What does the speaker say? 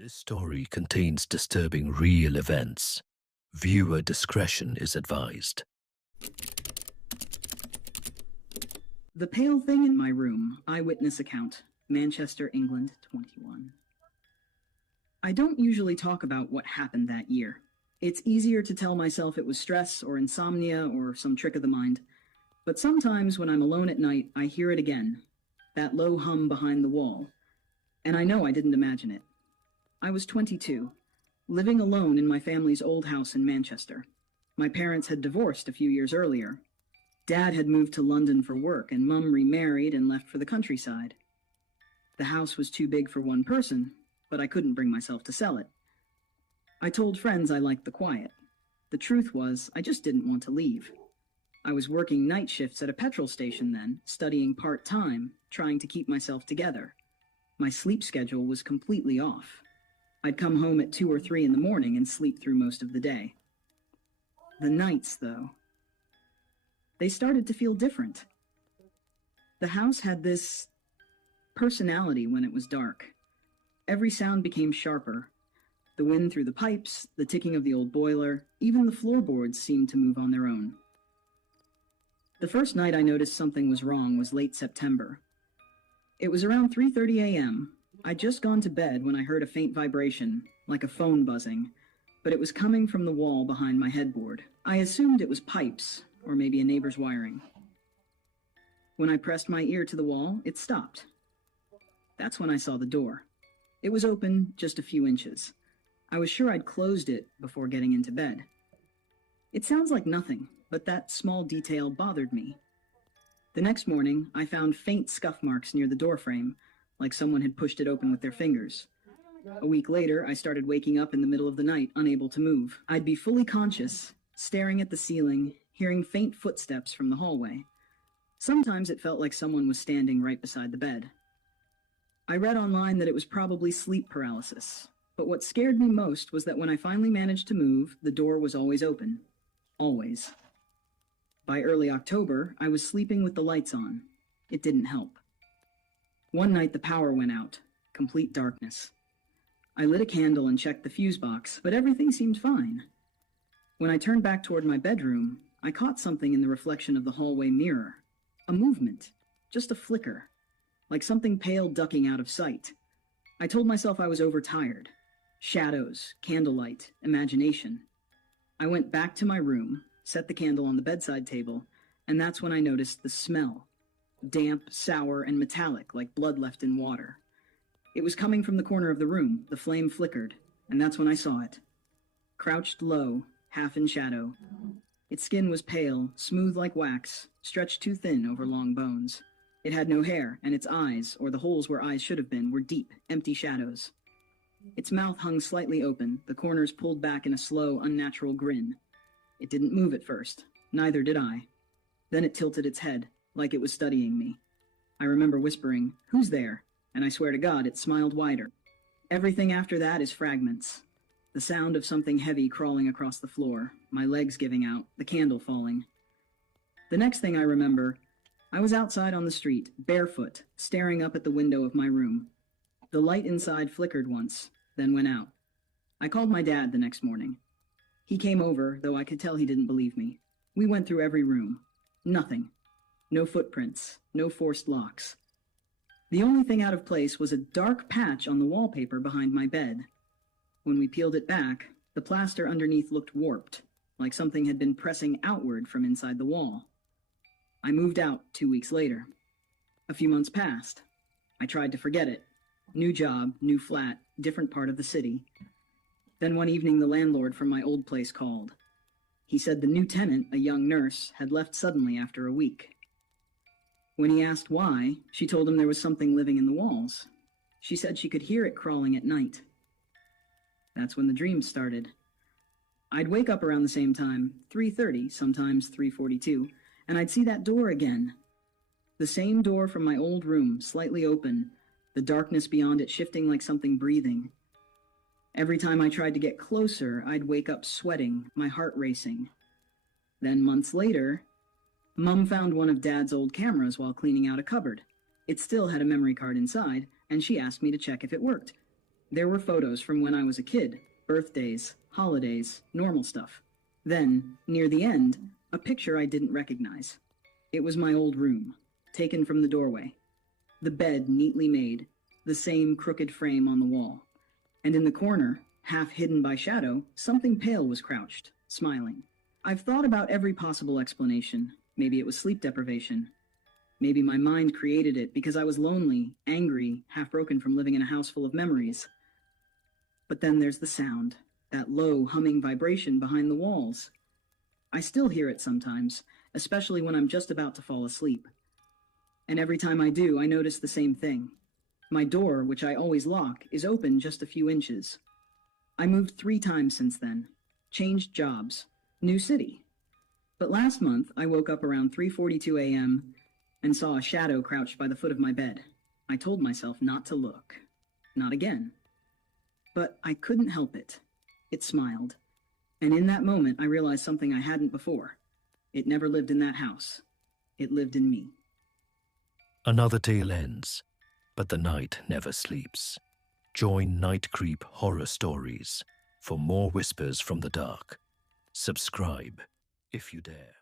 This story contains disturbing real events. Viewer discretion is advised. The Pale Thing in My Room, Eyewitness Account, Manchester, England, 21. I don't usually talk about what happened that year. It's easier to tell myself it was stress or insomnia or some trick of the mind. But sometimes when I'm alone at night, I hear it again, that low hum behind the wall. And I know I didn't imagine it. I was 22, living alone in my family's old house in Manchester. My parents had divorced a few years earlier. Dad had moved to London for work, and Mum remarried and left for the countryside. The house was too big for one person, but I couldn't bring myself to sell it. I told friends I liked the quiet. The truth was, I just didn't want to leave. I was working night shifts at a petrol station then, studying part-time, trying to keep myself together. My sleep schedule was completely off. I'd come home at 2 or 3 in the morning and sleep through most of the day. The nights, though, they started to feel different. The house had this personality when it was dark. Every sound became sharper. The wind through the pipes, the ticking of the old boiler, even the floorboards seemed to move on their own. The first night I noticed something was wrong was late September. It was around 3:30 a.m. I'd just gone to bed when I heard a faint vibration, like a phone buzzing, but it was coming from the wall behind my headboard. I assumed it was pipes, or maybe a neighbor's wiring. When I pressed my ear to the wall, it stopped. That's when I saw the door. It was open just a few inches. I was sure I'd closed it before getting into bed. It sounds like nothing, but that small detail bothered me. The next morning, I found faint scuff marks near the doorframe, like someone had pushed it open with their fingers. A week later, I started waking up in the middle of the night, unable to move. I'd be fully conscious, staring at the ceiling, hearing faint footsteps from the hallway. Sometimes it felt like someone was standing right beside the bed. I read online that it was probably sleep paralysis, but what scared me most was that when I finally managed to move, the door was always open. Always. By early October, I was sleeping with the lights on. It didn't help. One night the power went out, complete darkness. I lit a candle and checked the fuse box, but everything seemed fine. When I turned back toward my bedroom, I caught something in the reflection of the hallway mirror. A movement, just a flicker, like something pale ducking out of sight. I told myself I was overtired. Shadows, candlelight, imagination. I went back to my room, set the candle on the bedside table, and that's when I noticed the smell. Damp, sour, and metallic, like blood left in water. It was coming from the corner of the room. The flame flickered, and that's when I saw it. Crouched low, half in shadow. Its skin was pale, smooth like wax, stretched too thin over long bones. It had no hair, and its eyes, or the holes where eyes should have been, were deep, empty shadows. Its mouth hung slightly open, the corners pulled back in a slow, unnatural grin. It didn't move at first. Neither did I. Then it tilted its head, like it was studying me. I remember whispering, "Who's there?" And I swear to God, it smiled wider. Everything after that is fragments. The sound of something heavy crawling across the floor, my legs giving out, the candle falling. The next thing I remember, I was outside on the street, barefoot, staring up at the window of my room. The light inside flickered once, then went out. I called my dad the next morning. He came over, though I could tell he didn't believe me. We went through every room. Nothing. No footprints, no forced locks. The only thing out of place was a dark patch on the wallpaper behind my bed. When we peeled it back, the plaster underneath looked warped, like something had been pressing outward from inside the wall. I moved out 2 weeks later. A few months passed. I tried to forget it. New job, new flat, different part of the city. Then one evening the landlord from my old place called. He said the new tenant, a young nurse, had left suddenly after a week. When he asked why, she told him there was something living in the walls. She said she could hear it crawling at night. That's when the dreams started. I'd wake up around the same time, 3:30, sometimes 3:42, and I'd see that door again. The same door from my old room, slightly open, the darkness beyond it shifting like something breathing. Every time I tried to get closer, I'd wake up sweating, my heart racing. Then months later, Mum found one of Dad's old cameras while cleaning out a cupboard. It still had a memory card inside, and she asked me to check if it worked. There were photos from when I was a kid, birthdays, holidays, normal stuff. Then, near the end, a picture I didn't recognize. It was my old room, taken from the doorway. The bed neatly made, the same crooked frame on the wall. And in the corner, half hidden by shadow, something pale was crouched, smiling. I've thought about every possible explanation. Maybe it was sleep deprivation. Maybe my mind created it because I was lonely, angry, half broken from living in a house full of memories. But then there's the sound, that low, humming vibration behind the walls. I still hear it sometimes, especially when I'm just about to fall asleep. And every time I do, I notice the same thing. My door, which I always lock, is open just a few inches. I moved 3 times since then, changed jobs, new city. But last month, I woke up around 3:42 a.m. and saw a shadow crouched by the foot of my bed. I told myself not to look. Not again. But I couldn't help it. It smiled. And in that moment, I realized something I hadn't before. It never lived in that house. It lived in me. Another tale ends, but the night never sleeps. Join NightCreep Horror Stories for more whispers from the dark. Subscribe if you dare.